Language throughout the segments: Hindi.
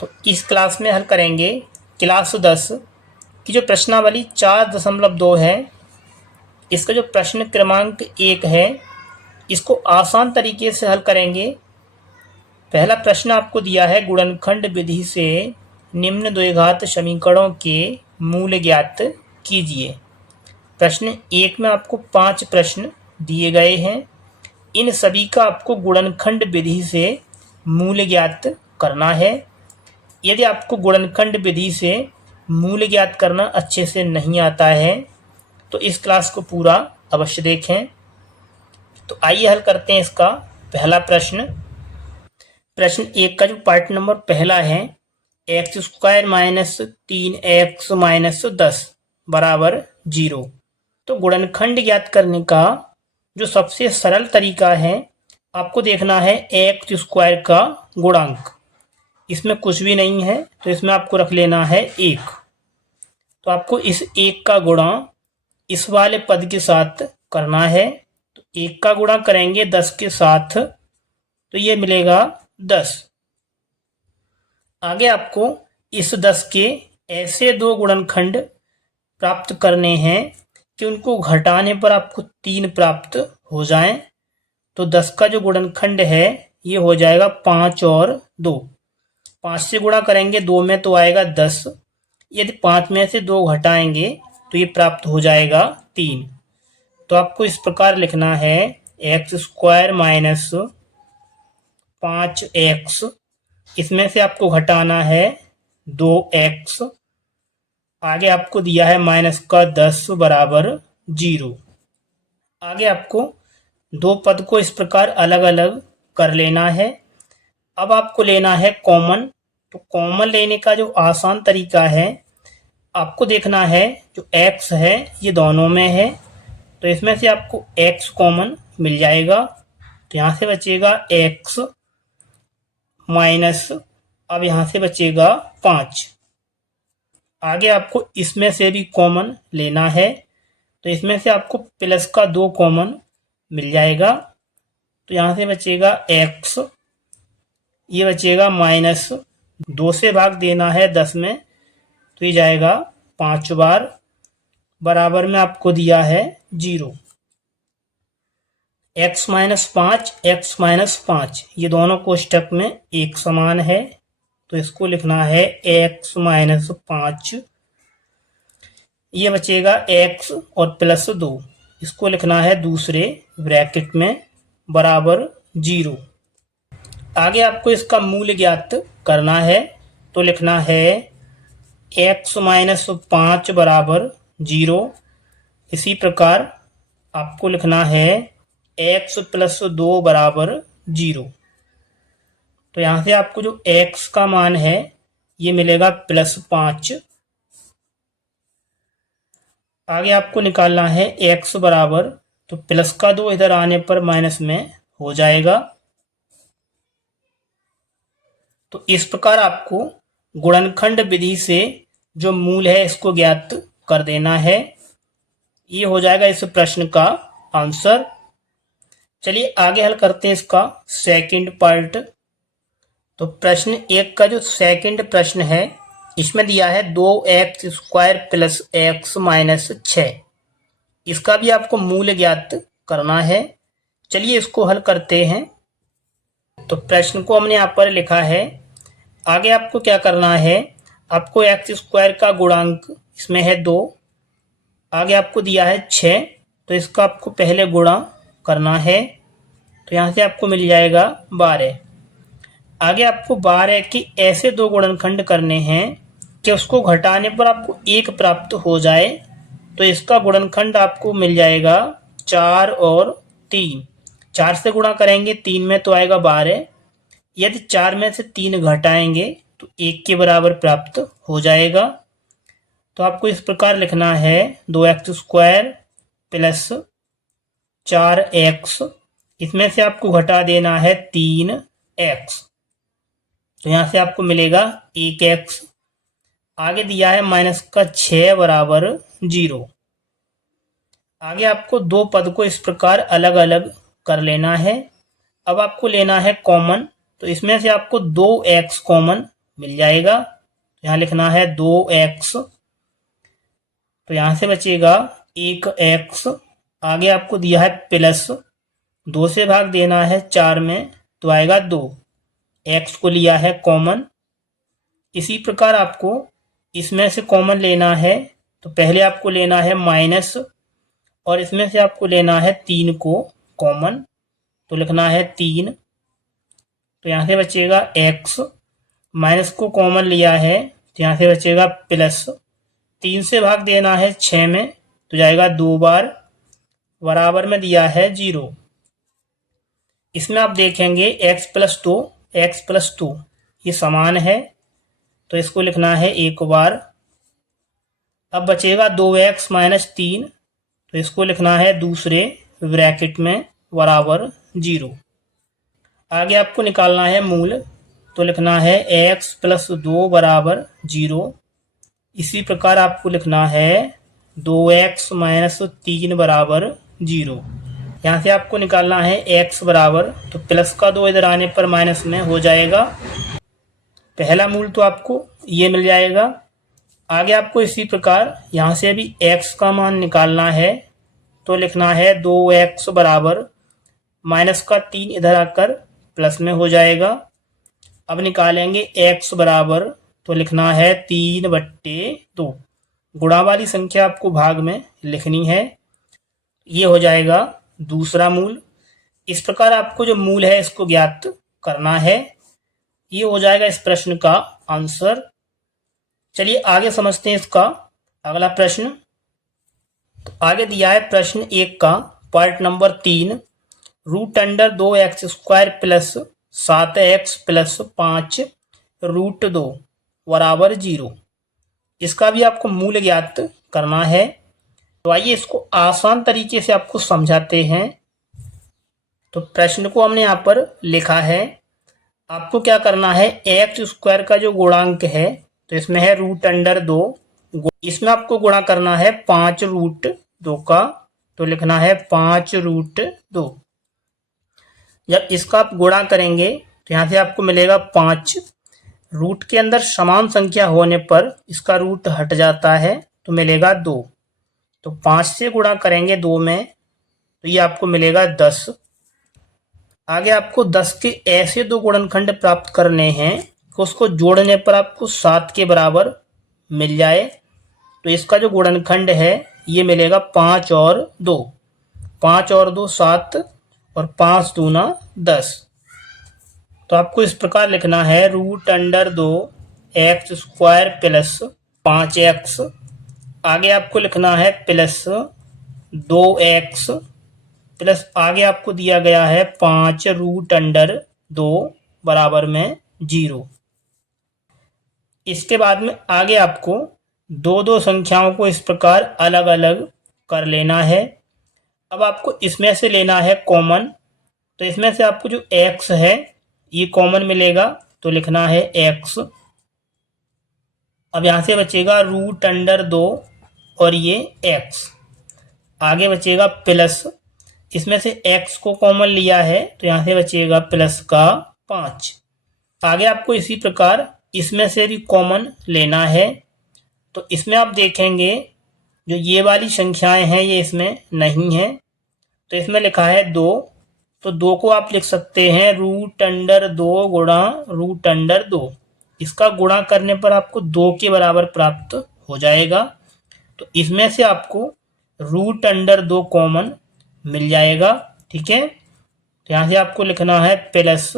तो इस क्लास में हल करेंगे क्लास 10 की जो प्रश्नावली 4.2 है। इसका जो प्रश्न क्रमांक 1 है इसको आसान तरीके से हल करेंगे। पहला प्रश्न आपको दिया है गुणनखंड विधि से निम्न द्विघात समीकरणों के मूल ज्ञात कीजिए। प्रश्न 1 में आपको 5 प्रश्न दिए गए हैं। इन सभी का आपको गुणनखंड विधि से मूल ज्ञात करना है। यदि आपको गुणनखंड विधि से मूल ज्ञात करना अच्छे से नहीं आता है तो इस क्लास को पूरा अवश्य देखें। तो आइए हल करते हैं इसका पहला प्रश्न। प्रश्न 1 का जो पार्ट नंबर पहला है, x² - 3x - 10 बराबर 0। तो गुणनखंड ज्ञात करने का जो सबसे सरल तरीका है, आपको देखना है x² का गुणांक। इसमें कुछ भी नहीं है तो इसमें आपको रख लेना है 1। तो आपको इस 1 का गुणा इस वाले पद के साथ करना है। तो 1 का गुणा करेंगे 10 के साथ तो ये मिलेगा 10। आगे आपको इस 10 के ऐसे दो गुणनखंड प्राप्त करने हैं कि उनको घटाने पर आपको 3 प्राप्त हो जाएं। तो 10 का जो गुणनखंड है ये हो जाएगा 5 और 2। 5 से गुणा करेंगे 2 में तो आएगा 10। यदि 5 में से 2 घटाएंगे तो ये प्राप्त हो जाएगा 3। तो आपको इस प्रकार लिखना है x² - 5x। इसमें से आपको घटाना है 2x। आगे आपको दिया है -10 बराबर 0। आगे आपको दो पद को इस प्रकार अलग अलग कर लेना है। अब आपको लेना है कॉमन। तो कॉमन लेने का जो आसान तरीका है, आपको देखना है जो x है ये दोनों में है तो इसमें से आपको x कॉमन मिल जाएगा। तो यहाँ से बचेगा x माइनस, अब यहाँ से बचेगा 5। आगे आपको इसमें से भी कॉमन लेना है तो इसमें से आपको प्लस का 2 कॉमन मिल जाएगा। तो यहाँ से बचेगा x, ये बचेगा -2 से भाग देना है 10 में तो ये जाएगा 5 बार। बराबर में आपको दिया है 0। x - 5 x - 5 ये दोनों कोष्ठक में एक समान है तो इसको लिखना है x - 5। ये बचेगा x और +2, इसको लिखना है दूसरे ब्रैकेट में बराबर 0। आगे आपको इसका मूल ज्ञात करना है तो लिखना है x - 5 बराबर 0। इसी प्रकार आपको लिखना है x + 2 बराबर 0। तो यहाँ से आपको जो x का मान है ये मिलेगा +5। आगे आपको निकालना है x बराबर, तो प्लस का 2 इधर आने पर माइनस में हो जाएगा। तो इस प्रकार आपको गुणनखंड विधि से जो मूल है इसको ज्ञात कर देना है। ये हो जाएगा इस प्रश्न का आंसर। चलिए आगे हल करते हैं इसका सेकंड पार्ट। तो प्रश्न 1 का जो सेकंड प्रश्न है इसमें दिया है 2x² + x - 6। इसका भी आपको मूल ज्ञात करना है। चलिए इसको हल करते हैं। तो प्रश्न को हमने यहाँ पर लिखा है। आगे आपको क्या करना है, आपको x² का गुणांक इसमें है 2, आगे आपको दिया है 6 तो इसका आपको पहले गुणा करना है। तो यहाँ से आपको मिल जाएगा 12। आगे आपको 12 के ऐसे दो गुणनखंड करने हैं कि उसको घटाने पर आपको 1 प्राप्त हो जाए। तो इसका गुणनखंड आपको मिल जाएगा 4 और 3। 4 से गुणा करेंगे 3 में तो आएगा 12। यदि 4 में से 3 घटाएंगे तो 1 के बराबर प्राप्त हो जाएगा। तो आपको इस प्रकार लिखना है 2x² + 4x। इसमें से आपको घटा देना है 3x। तो यहाँ से आपको मिलेगा 1x। आगे दिया है -6 बराबर 0। आगे आपको दो पद को इस प्रकार अलग अलग कर लेना है। अब आपको लेना है कॉमन। तो इसमें से आपको 2x कॉमन मिल जाएगा। तो यहाँ लिखना है 2x, तो यहाँ से बचेगा 1x। आगे आपको दिया है प्लस 2 से भाग देना है 4 में, तो आएगा 2। x को लिया है कॉमन। इसी प्रकार आपको इसमें से कॉमन लेना है, तो पहले आपको लेना है माइनस और इसमें से आपको लेना है 3 को कॉमन, तो लिखना है 3। तो यहाँ से बचेगा x, माइनस को कॉमन लिया है तो यहाँ से बचेगा प्लस 3 से भाग देना है 6 में, तो जाएगा 2 बार, बराबर में दिया है 0। इसमें आप देखेंगे x प्लस 2 ये समान है, तो इसको लिखना है 1 बार। अब बचेगा 2x माइनस 3, तो इसको लिखना है दूसरे ब्रैकेट में बराबर 0। आगे आपको निकालना है मूल, तो लिखना है x प्लस 2 बराबर 0। इसी प्रकार आपको लिखना है 2x माइनस 3 बराबर 0। यहाँ से आपको निकालना है x बराबर, तो प्लस का 2 इधर आने पर माइनस में हो जाएगा। पहला मूल तो आपको ये मिल जाएगा। आगे आपको इसी प्रकार यहाँ से भी x का मान निकालना है, तो लिखना है 2x बराबर माइनस का 3 इधर आकर प्लस में हो जाएगा। अब निकालेंगे x बराबर, तो लिखना है 3/2। गुणा वाली संख्या आपको भाग में लिखनी है। ये हो जाएगा दूसरा मूल। इस प्रकार आपको जो मूल है इसको ज्ञात करना है। ये हो जाएगा इस प्रश्न का आंसर। चलिए आगे समझते हैं इसका अगला प्रश्न। तो आगे दिया है प्रश्न 1 का part number 3, √2x² plus 7x plus 5 √2 बराबर 0। इसका भी आपको मूल ज्ञात करना है। तो आइए इसको आसान तरीके से आपको समझाते हैं। तो प्रश्न को हमने यहाँ पर लिखा है। आपको क्या करना है, x² का जो गुणांक है तो इसमें है √2, इसमें आपको गुणा करना है 5√2 का, तो लिखना है 5√2। जब इसका आप गुणा करेंगे तो यहाँ से आपको मिलेगा 5। रूट के अंदर समान संख्या होने पर इसका रूट हट जाता है तो मिलेगा 2। तो 5 से गुणा करेंगे 2 में, तो ये आपको मिलेगा 10। आगे आपको 10 के ऐसे दो गुणनखंड प्राप्त करने हैं कि उसको जोड़ने पर आपको 7 के बराबर मिल जाए। तो इसका जो गुणनखंड है ये मिलेगा 5 और 2। 5 और 2 7 और 5 दूना 10। तो आपको इस प्रकार लिखना है √2x² प्लस 5x। आगे आपको लिखना है प्लस 2x प्लस आगे आपको दिया गया है 5√2 बराबर में 0। इसके बाद में आगे आपको दो संख्याओं को इस प्रकार अलग अलग कर लेना है। अब आपको इसमें से लेना है कॉमन, तो इसमें से आपको जो x है ये कॉमन मिलेगा, तो लिखना है x। अब यहाँ से बचेगा √2 और ये x। आगे बचेगा प्लस, इसमें से x को कॉमन लिया है तो यहाँ से बचेगा प्लस का 5। आगे आपको इसी प्रकार इसमें से भी कॉमन लेना है। तो इसमें आप देखेंगे जो ये वाली संख्याएं हैं ये इसमें नहीं है, तो इसमें लिखा है 2, तो 2 को आप लिख सकते हैं √2 गुणा √2। इसका गुणा करने पर आपको 2 के बराबर प्राप्त हो जाएगा। तो इसमें से आपको √2 कॉमन मिल जाएगा। ठीक है, तो यहाँ से आपको लिखना है प्लस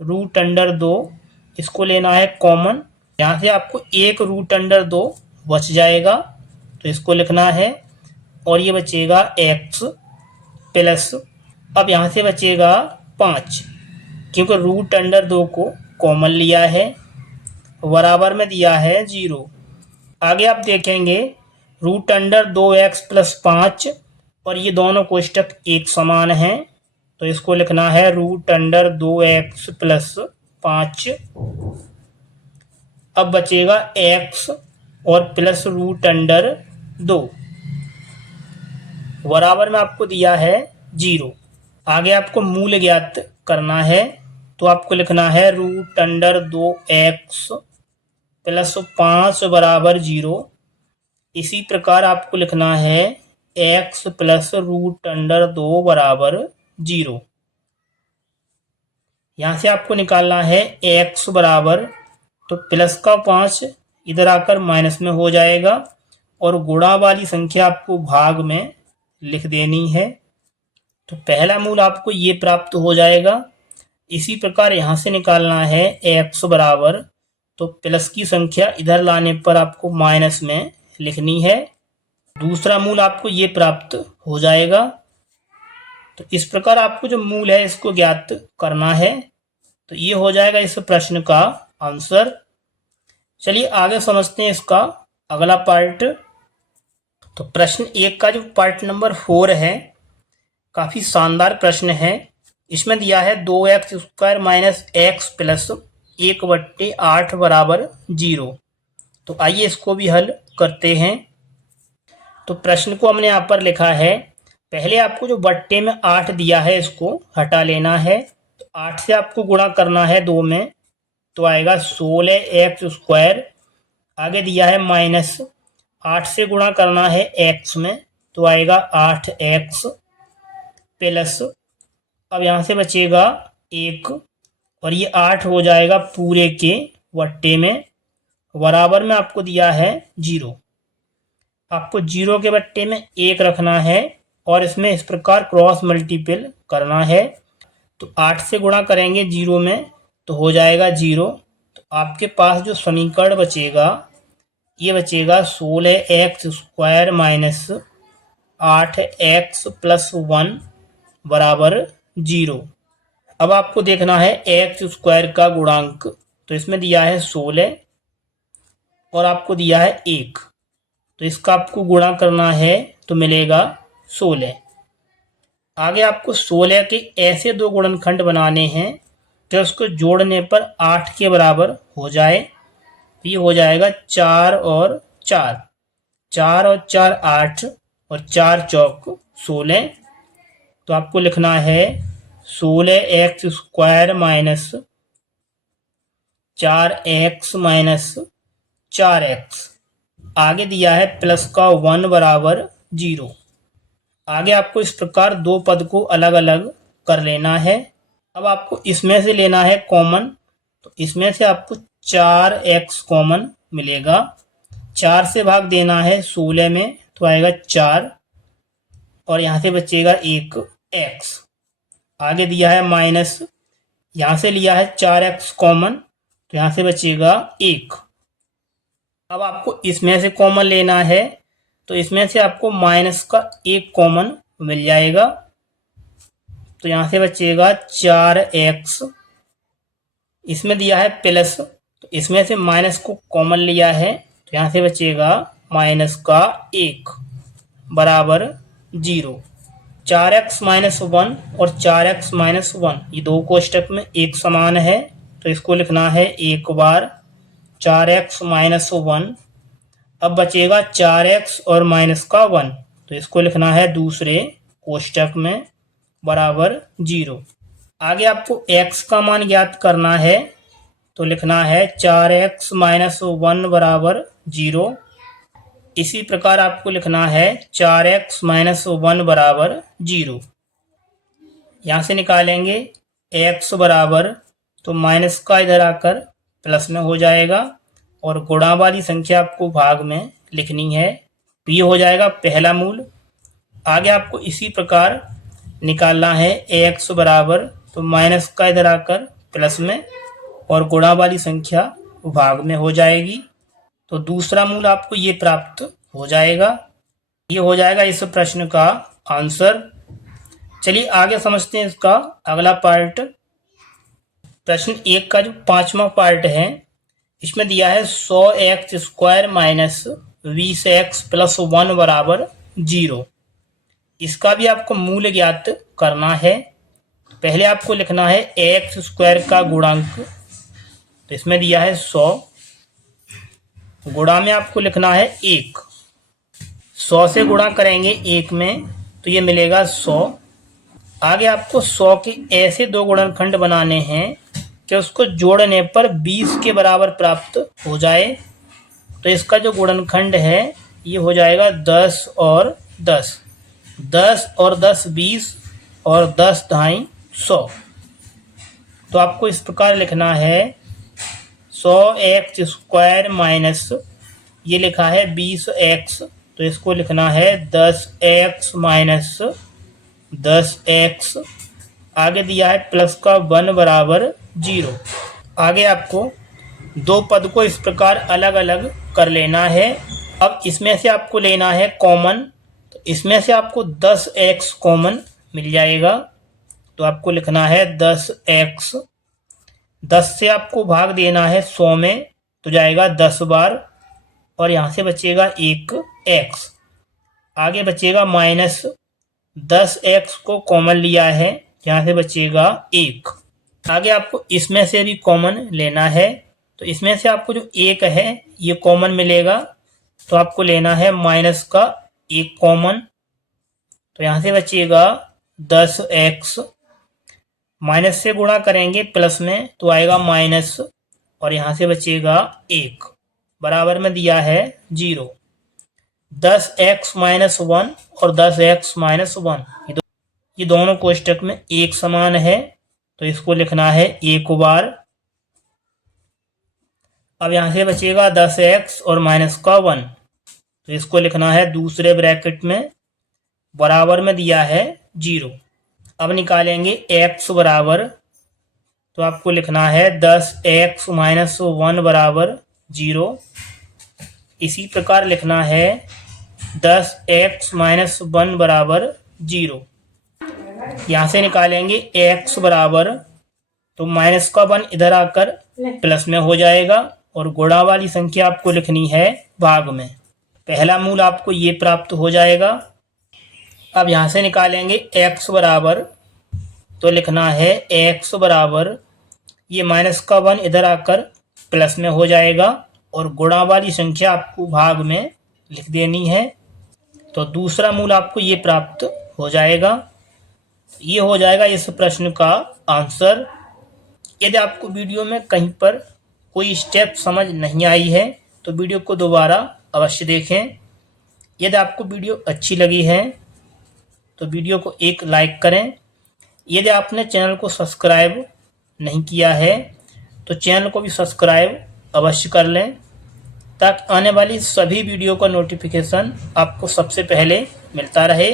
√2, इसको लेना है कॉमन। यहाँ से आपको एक √2 बच जाएगा, तो इसको लिखना है और ये बचेगा x प्लस, अब यहाँ से बचेगा 5 क्योंकि √2 को कॉमन लिया है, बराबर में दिया है 0। आगे आप देखेंगे √2x प्लस 5 और ये दोनों कोष्टक एक समान हैं, तो इसको लिखना है √2x प्लस 5। अब बचेगा x और प्लस √2 बराबर में आपको दिया है 0। आगे आपको मूल ज्ञात करना है, तो आपको लिखना है √2x प्लस 5 बराबर 0। इसी प्रकार आपको लिखना है x प्लस रूट अंडर 2 बराबर 0। यहाँ से आपको निकालना है x बराबर, तो प्लस का 5 इधर आकर माइनस में हो जाएगा और गुणा वाली संख्या आपको भाग में लिख देनी है। तो पहला मूल आपको ये प्राप्त हो जाएगा। इसी प्रकार यहाँ से निकालना है x बराबर, तो प्लस की संख्या इधर लाने पर आपको माइनस में लिखनी है। दूसरा मूल आपको ये प्राप्त हो जाएगा। तो इस प्रकार आपको जो मूल है इसको ज्ञात करना है। तो ये हो जाएगा इस प्रश्न का आंसर। चलिए आगे समझते हैं इसका अगला पार्ट। तो प्रश्न 1 का जो पार्ट नंबर 4 है, काफी शानदार प्रश्न है। इसमें दिया है 2x² माइनस x प्लस 1/8 बराबर 0। तो आइए इसको भी हल करते हैं। तो प्रश्न को हमने यहाँ पर लिखा है, पहले आपको जो बट्टे में 8 दिया है इसको हटा लेना है। तो 8 से आपको गुणा करना है 2 में, तो आएगा 16x²। आगे दिया है माइनस 8 से गुणा करना है x में, तो आएगा 8x प्लस, अब यहाँ से बचेगा 1 और ये 8 हो जाएगा पूरे के बट्टे में, बराबर में आपको दिया है 0। आपको 0 के बट्टे में 1 रखना है और इसमें इस प्रकार क्रॉस मल्टीपल करना है। तो 8 से गुणा करेंगे 0 में तो हो जाएगा 0। तो आपके पास जो समीकरण बचेगा ये बचेगा 16x² माइनस 8x प्लस 1 बराबर 0। अब आपको देखना है x² का गुणांक। तो इसमें दिया है 16 और आपको दिया है 1, तो इसका आपको गुणा करना है तो मिलेगा 16। आगे आपको 16 के ऐसे दो गुणनखंड बनाने हैं तो उसको जोड़ने पर 8 के बराबर हो जाए। तो ये हो जाएगा 4 और 4, 4 और 4 8 और 4 चौक 16। तो आपको लिखना है 16x² minus 4x minus 4x। आगे दिया है प्लस का 1 बराबर 0। आगे आपको इस प्रकार दो पद को अलग अलग कर लेना है। अब आपको इसमें से लेना है कॉमन, तो इसमें से आपको 4x कॉमन मिलेगा। 4 से भाग देना है 16 में, तो आएगा 4 और यहाँ से बचेगा 1 x। आगे दिया है माइनस, यहाँ से लिया है 4x कॉमन, तो यहाँ से बचेगा 1। अब आपको इसमें से कॉमन लेना है, तो इसमें से आपको माइनस का 1 कॉमन मिल जाएगा। तो यहाँ से बचेगा 4x। इसमें दिया है प्लस, तो इसमें से माइनस को कॉमन लिया है, तो यहाँ से बचेगा माइनस का 1 बराबर 0। 4x माइनस 1 और 4x माइनस 1 ये दो कोष्टक में एक समान है, तो इसको लिखना है एक बार 4x माइनस 1। अब बचेगा 4x और माइनस का 1, तो इसको लिखना है दूसरे कोष्टक में बराबर 0। आगे आपको x का मान ज्ञात करना है, तो लिखना है 4x माइनस 1 बराबर 0। इसी प्रकार आपको लिखना है 4x माइनस 1 बराबर 0। यहाँ से निकालेंगे x बराबर, तो माइनस का इधर आकर प्लस में हो जाएगा और गुणा वाली संख्या आपको भाग में लिखनी है। तो ये हो जाएगा पहला मूल। आगे आपको इसी प्रकार निकालना है x बराबर, तो माइनस का इधर आकर प्लस में और गुणा वाली संख्या भाग में हो जाएगी। तो दूसरा मूल आपको ये प्राप्त हो जाएगा। ये हो जाएगा इस प्रश्न का आंसर। चलिए आगे समझते हैं इसका अगला पार्ट। प्रश्न 1 का जो 5वां पार्ट है, इसमें दिया है 100x² माइनस 20x प्लस 1 बराबर 0। इसका भी आपको मूल ज्ञात करना है। पहले आपको लिखना है x² का गुणांक, तो इसमें दिया है 100, गुणा में आपको लिखना है 1। 100 से गुणा करेंगे 1 में तो ये मिलेगा 100। आगे आपको 100 के ऐसे दो गुणनखंड बनाने हैं कि उसको जोड़ने पर 20 के बराबर प्राप्त हो जाए। तो इसका जो गुणनखंड है ये हो जाएगा 10 और 10, 10 और 10 20 और 10 ढाई 100। तो आपको इस प्रकार लिखना है 100x² माइनस ये लिखा है 20x, तो इसको लिखना है 10x माइनस 10x। आगे दिया है प्लस का 1 बराबर 0। आगे आपको दो पद को इस प्रकार अलग अलग कर लेना है। अब इसमें से आपको लेना है कॉमन, तो इसमें से आपको 10x कॉमन मिल जाएगा। तो आपको लिखना है 10x, 10 से आपको भाग देना है 100 में, तो जाएगा 10 बार और यहाँ से बचेगा 1x। आगे बचेगा माइनस 10x को कॉमन लिया है, यहाँ से बचेगा 1। आगे आपको इसमें से भी कॉमन लेना है, तो इसमें से आपको जो 1 है ये कॉमन मिलेगा, तो आपको लेना है माइनस का 1 कॉमन, तो यहाँ से बचेगा 10x। माइनस से गुणा करेंगे प्लस में तो आएगा माइनस और यहाँ से बचेगा 1, बराबर में दिया है 0। 10x माइनस 1 और 10x माइनस 1 ये दोनों कोष्टक में एक समान है, तो इसको लिखना है 1 बार। अब यहाँ से बचेगा 10x और माइनस का 1, तो इसको लिखना है दूसरे ब्रैकेट में, बराबर में दिया है 0। अब निकालेंगे x बराबर, तो आपको लिखना है 10x माइनस 1 बराबर 0। इसी प्रकार लिखना है 10x माइनस 1 बराबर 0। यहाँ से निकालेंगे x बराबर, तो माइनस का 1 इधर आकर प्लस में हो जाएगा और गुणा वाली संख्या आपको लिखनी है भाग में। पहला मूल आपको ये प्राप्त हो जाएगा। अब यहाँ से निकालेंगे x बराबर, तो लिखना है x बराबर, ये माइनस का 1 इधर आकर प्लस में हो जाएगा और गुणा वाली संख्या आपको भाग में लिख देनी है। तो दूसरा मूल आपको ये प्राप्त हो जाएगा। ये हो जाएगा इस प्रश्न का आंसर। यदि आपको वीडियो में कहीं पर कोई स्टेप समझ नहीं आई है तो वीडियो को दोबारा अवश्य देखें। यदि आपको वीडियो अच्छी लगी है तो वीडियो को एक लाइक करें। यदि आपने चैनल को सब्सक्राइब नहीं किया है तो चैनल को भी सब्सक्राइब अवश्य कर लें, ताकि आने वाली सभी वीडियो का नोटिफिकेशन आपको सबसे पहले मिलता रहे।